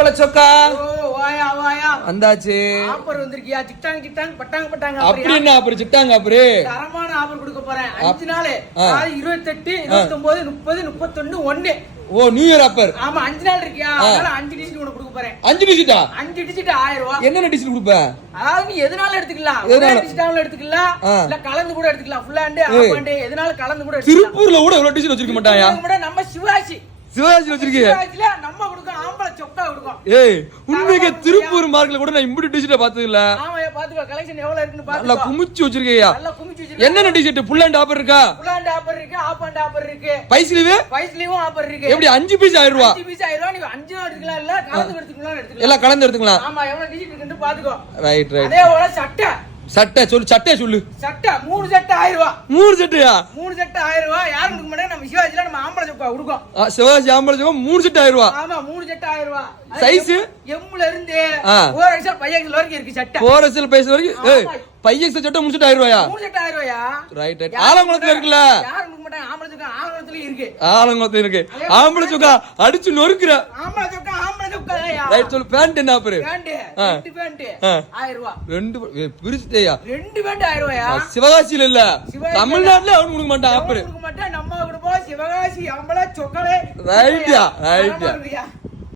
ஆம்பளை சொக்கா வாயா வாயா வந்தாச்சு. ஆஃபர் வந்திருக்கியா? சிட்டாங்க சிட்டாங்க பட்டாங்க பட்டாங்க அப்படி என்ன ஆஃபர்? சிட்டாங்க ஆஃபர். தரமான ஆஃபர் கொடுக்க போறேன். 5 நாள் 28 29 30 31 1. ஓ நியூ இயர் ஆஃபர். ஆமா 5 நாள் இருக்கியா? அதனால 5 டிஜிட் உனக்கு கொடுக்க போறேன். 5 டிஜிட்டா? 5 டிஜிட் 1000 ரூபாய். என்னென்ன டிஜிட் கொடுப்ப? அதாவது நீ எதனால எடுத்துக்கலாம். ஒரே டிஜிட்டால எடுத்துக்கலாம் இல்ல கலந்து கூட எடுத்துக்கலாம். ஃபுல் ஹேண்ட் ஆஃப் ஹேண்ட் எதனால கலந்து கூட எடுத்துக்கலாம். திருப்பூர்ல கூட இவ்வளவு டிஜிட் வச்சிருக்க மாட்டாயா? நம்ம சிவாஜி வச்சிருக்கீங்க. சிவாஜில நம்ம கொடுக்க ஆம்பளை சொக்கா கொடுக்கும். ஏய் உண்மைக்கு திருப்பூர் மார்க்கெட்ல கூட நான் இம்புட்டு டிஜிட்ட பார்த்தது இல்ல. ஆமா பாத்துக்கோ கலெக்ஷன் எவ்வளவு இருக்குன்னு பாத்துக்கோ. நல்லா குமிச்சு வச்சிருக்கீங்க. நல்லா குமிச்சு வச்சிருக்கீங்க. என்னென்ன டிஜிட்? ஃபுல் ஹேண்ட் ஆஃபர் இருக்கா? ஃபுல் ஹேண்ட் ஆஃபர் இருக்கு, ஆஃப் ஹேண்ட் ஆஃபர் இருக்கு. பைஸ்லீவும் ஆஃபர் இருக்கு. எப்படி 5 பீஸ் 1000 ரூபாய்? 5 பீஸ் 1000 ரூபாய். நீ 5 எடுத்துக்கலாம் இல்ல கலந்து எடுத்துக்கலாம். எல்லாம் கலந்து எடுத்துக்கலாம். ஆமா எவ்வளவு டிஜிட் இருக்குன்னு பாத்துக்கோ. ரைட். அதே போல சட்டை சொல்லு. 3 செட் 1000 ரூபாய். 3 செட்யா? 3 செட் 1000 ரூபாய். யாரும் கொடுக்க மாட்டாங்க. நம்ம சிவாஜில நம்ம ஆம்பளை சொக்கா கொடுக்கும். சிவாஜி ஆம்பளை சொக்கா 3 செட் 1000 ரூபாய். ஆமா 3 செட் 1000 ரூபாய். சைஸ் எம்ல இருந்து 4XL 5XL வரைக்கும் இருக்கு சட்டை. 4XL 5XL வரைக்கும். ஏய் 5XL சட்டை 3 செட் 1000 ரூபாயா? 3 செட் 1000 ரூபாயா? ரைட். ஆலங்குளத்துல இருக்குல்ல? யாரும் கொடுக்க மாட்டாங்க. ஆம்பளை சொக்கா ஆலங்குளத்துல இருக்கு. ஆலங்குளத்துல இருக்கு. ஆம்பளை சொக்கா அடிச்சு நொறுக்குற. ஆம்பளை சொக்கா ரைட். சொல்லு. பேண்ட் என்ன ஆஃபர்? பேண்ட் 2 பேண்ட் 1000 ரூபாய். 2 பிரிச்சுட்டேயா? 2 பேண்ட் 1000 ரூபாயா? சிவகாசியில இல்ல தமிழ்நாட்டுல அவன் கொடுக்க மாட்டான் ஆஃபர். கொடுக்க மாட்டான். நம்ம கொடுப்போம். சிவகாசி ஆம்பளை சொக்கலே. ரைட்யா.